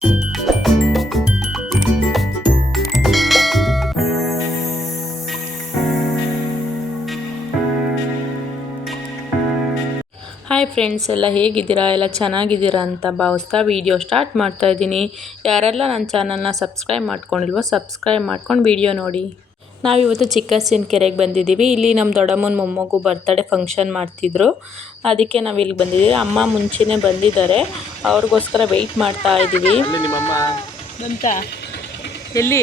Hi friends, ಎಲ್ಲ ಹೇಗಿದ್ದೀರಾ? ಎಲ್ಲ ಚೆನ್ನಾಗಿದ್ದೀರಾ ಅಂತ ಭಾವಿಸ್ತಾ ವಿಡಿಯೋ ಸ್ಟಾರ್ಟ್ ಮಾಡ್ತಾ ಇದ್ದೀನಿ. ಯಾರೆಲ್ಲ ನನ್ನ ಚಾನಲ್ನ ಸಬ್ಸ್ಕ್ರೈಬ್ ಮಾಡ್ಕೊಂಡಿಲ್ವೋ ಸಬ್ಸ್ಕ್ರೈಬ್ ಮಾಡ್ಕೊಂಡು ವಿಡಿಯೋ ನೋಡಿ. ನಾವಿವತ್ತು ಚಿಕ್ಕಸ್ಸಿನ ಕೆರೆಗೆ ಬಂದಿದ್ದೀವಿ. ಇಲ್ಲಿ ನಮ್ಮ ದೊಡ್ಡಮ್ಮನ ಮೊಮ್ಮಗು ಬರ್ತ್ಡೇ ಫಂಕ್ಷನ್ ಮಾಡ್ತಿದ್ರು, ಅದಕ್ಕೆ ನಾವು ಇಲ್ಲಿ ಬಂದಿದ್ದೀವಿ. ಅಮ್ಮ ಮುಂಚೆನೇ ಬಂದಿದ್ದಾರೆ, ಅವ್ರಿಗೋಸ್ಕರ ವೆಯ್ಟ್ ಮಾಡ್ತಾ ಇದ್ದೀವಿ. ಬಂತ ಎಲ್ಲಿ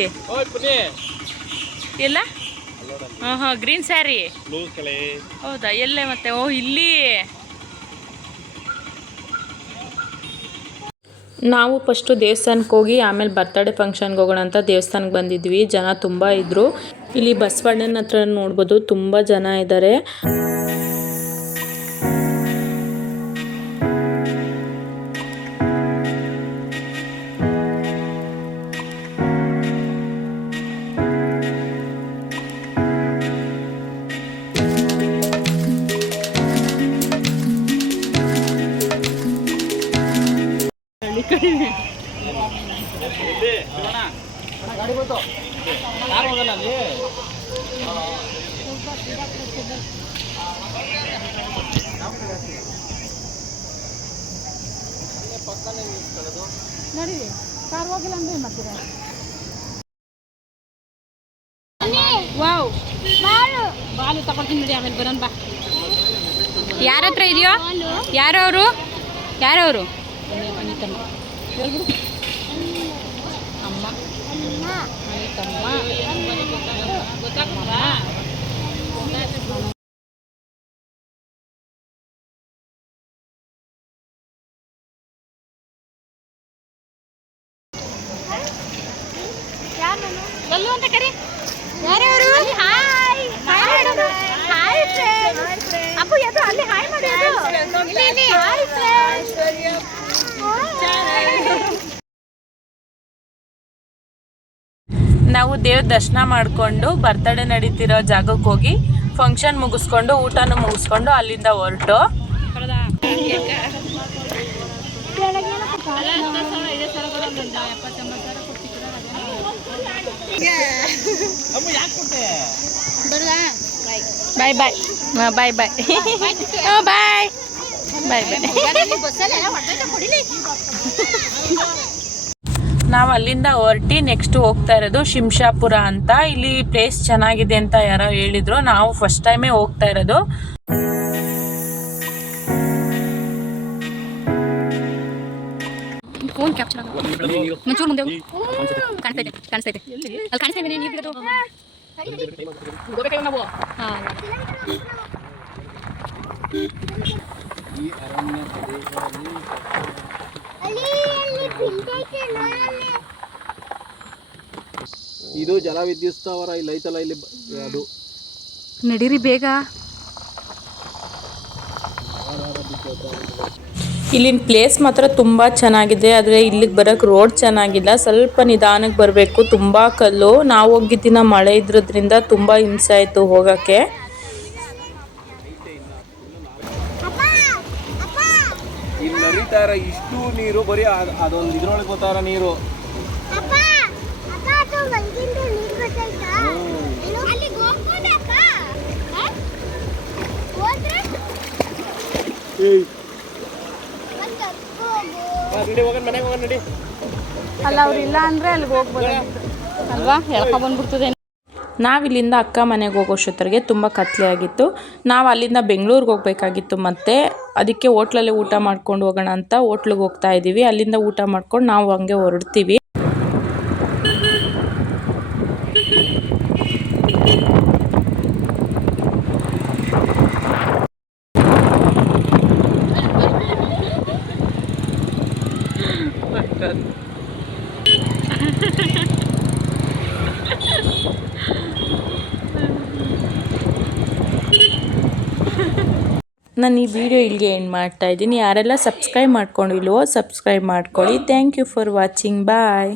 ಎಲ್ಲ? ಹಾಂ ಗ್ರೀನ್ ಸ್ಯಾರಿ ಹೌದಾ? ಎಲ್ಲೇ ಮತ್ತೆ? ಓ ಇಲ್ಲಿ. ನಾವು ಫಸ್ಟು ದೇವಸ್ಥಾನಕ್ಕೆ ಹೋಗಿ ಆಮೇಲೆ ಬರ್ತಡೇ ಫಂಕ್ಷನ್ಗೆ ಹೋಗೋಣ ಅಂತ ದೇವಸ್ಥಾನಕ್ಕೆ ಬಂದಿದ್ವಿ. ಜನ ತುಂಬ ಇದ್ದರು. ಇಲ್ಲಿ ಬಸವಣ್ಣನ ಹತ್ರ ನೋಡ್ಬೋದು, ತುಂಬ ಜನ ಇದ್ದಾರೆ. ನೋಡಿ ಕಾರ್ ಹೋಗಿಲ್ಲ ಅಂದ್ರೆ ಏನು ಮಾಡ್ತೀರಾ? ವಾವ್, ಬಾಲು ತಗೊಳ್ತೀನಿ ನೋಡಿ, ಆಮೇಲೆ ಬರೋಣ ಬಾ. ಯಾರ ಹತ್ರ ಇದೆಯೋ? ಯಾರವರು? ಯಾರವರು? ಅಮ್ಮ ತಮ್ಮ ಗೊತ್ತಾಗ್ತದ? ಎಲ್ಲೂ ಅಂತ ಕರಿ. ಯಾರ್ಯಾರು? Hi hi friends. ಅಪ್ಪು ಎದು ಅಲ್ಲಿ ಹಾಯ್ ಮಾಡಿ. Hi friends. ನಾವು ದೇವ್ರ ದರ್ಶನ ಮಾಡಿಕೊಂಡು ಬರ್ತಡೇ ನಡೀತಿರೋ ಜಾಗಕ್ಕೆ ಹೋಗಿ ಫಂಕ್ಷನ್ ಮುಗಿಸ್ಕೊಂಡು ಊಟನೂ ಮುಗಿಸ್ಕೊಂಡು ಅಲ್ಲಿಂದ ಹೊರಟು. ಬಾಯ್ ಬಾಯ್ ಬಾಯ್ ಬಾಯ್ ಬಾಯ್ ಬಾಯ್ ಬಾಯ್. ನಾವು ಅಲ್ಲಿಂದ ಹೊರಟಿ ನೆಕ್ಸ್ಟ್ ಹೋಗ್ತಾ ಇರೋದು ಶಿಂಷಾಪುರ ಅಂತ. ಇಲ್ಲಿ ಪ್ಲೇಸ್ ಚೆನ್ನಾಗಿದೆ ಅಂತ ಯಾರೋ ಹೇಳಿದ್ರು, ನಾವು ಫಸ್ಟ್ ಟೈಮೇ ಹೋಗ್ತಾ ಇರೋದು. ಫೋನ್ ಕ್ಯಾಪ್ಚರ್ ಮುಂಚೂರು ಮುಂದೆ ಕಾಣಿಸ್ತೈತೆ ಕಾಣಿಸ್ತೈತೆ ಅಲ್ಲಿ ಕಾಣಿಸ್ತೈತೆ. ನೀವು ಬಿಡೋದು ಹೋಗ್ಬೇಕಲ್ಲ ನಾವು. ಹಾಂ, ಈ ಅರಣ್ಯ ಪ್ರದೇಶದಲ್ಲಿ ಇದು ಜಲವಿದ್ಯುತ್ ಸ್ಥಾವರ ಇಲ್ಲಿ ಐತಲ್ಲ, ಇಲ್ಲಿ ಅದು ನಡೀರಿ ಬೇಗ. ಇಲ್ಲಿನ ಪ್ಲೇಸ್ ಮಾತ್ರ ತುಂಬ ಚೆನ್ನಾಗಿದೆ, ಆದರೆ ಇಲ್ಲಿಗೆ ಬರೋಕ್ಕೆ ರೋಡ್ ಚೆನ್ನಾಗಿಲ್ಲ. ಸ್ವಲ್ಪ ನಿಧಾನಕ್ಕೆ ಬರಬೇಕು, ತುಂಬ ಕಲ್ಲು. ನಾವು ಹೋಗಿದ್ದ ದಿನ ಮಳೆ ಇದ್ರೋದ್ರಿಂದ ತುಂಬ ಹಿಂಸೆ ಆಯಿತು ಹೋಗೋಕ್ಕೆ. ಇಲ್ಲಿ ನಡೀತಾ ಇರೋ ಇಷ್ಟು ನೀರು ಬರೀ ಅದೊಂದು ಇದ್ರೊಳಗೆ ಗೊತ್ತಾರ ನೀರು. ಅಲ್ಲ, ಅವ್ರು ಇಲ್ಲ ಅಂದ್ರೆ ಅಲ್ಲಿಗೆ ಹೋಗ್ಬೋದು ಅಲ್ವಾ? ಎಳ್ಕೊಂಡ್ಬಂದ್ಬಿಡ್ತದೆ. ನಾವಿಲ್ಲಿಂದ ಅಕ್ಕ ಮನೆಗೆ ಹೋಗೋಷ್ಟೊತ್ತಿಗೆ ತುಂಬ ಕತ್ಲೆ ಆಗಿತ್ತು. ನಾವು ಅಲ್ಲಿಂದ ಬೆಂಗಳೂರಿಗೆ ಹೋಗಬೇಕಾಗಿತ್ತು, ಮತ್ತು ಅದಕ್ಕೆ ಹೋಟ್ಲಲ್ಲೇ ಊಟ ಮಾಡ್ಕೊಂಡು ಹೋಗೋಣ ಅಂತ ಹೋಟ್ಲಿಗೆ ಹೋಗ್ತಾ ಇದ್ದೀವಿ. ಅಲ್ಲಿಂದ ಊಟ ಮಾಡ್ಕೊಂಡು ನಾವು ಹಂಗೆ ಹೊರಡ್ತೀವಿ. ನಾನು ಈ ವಿಡಿಯೋ ಇಲ್ಲಿಗೆ ಎಂಡ್ ಮಾಡ್ತಾ ಇದ್ದೀನಿ. ಯಾರೆಲ್ಲ ಸಬ್ಸ್ಕ್ರೈಬ್ ಮಾಡ್ಕೊಂಡಿಲ್ವೋ ಸಬ್ಸ್ಕ್ರೈಬ್ ಮಾಡ್ಕೊಳ್ಳಿ. Thank you for watching. Bye.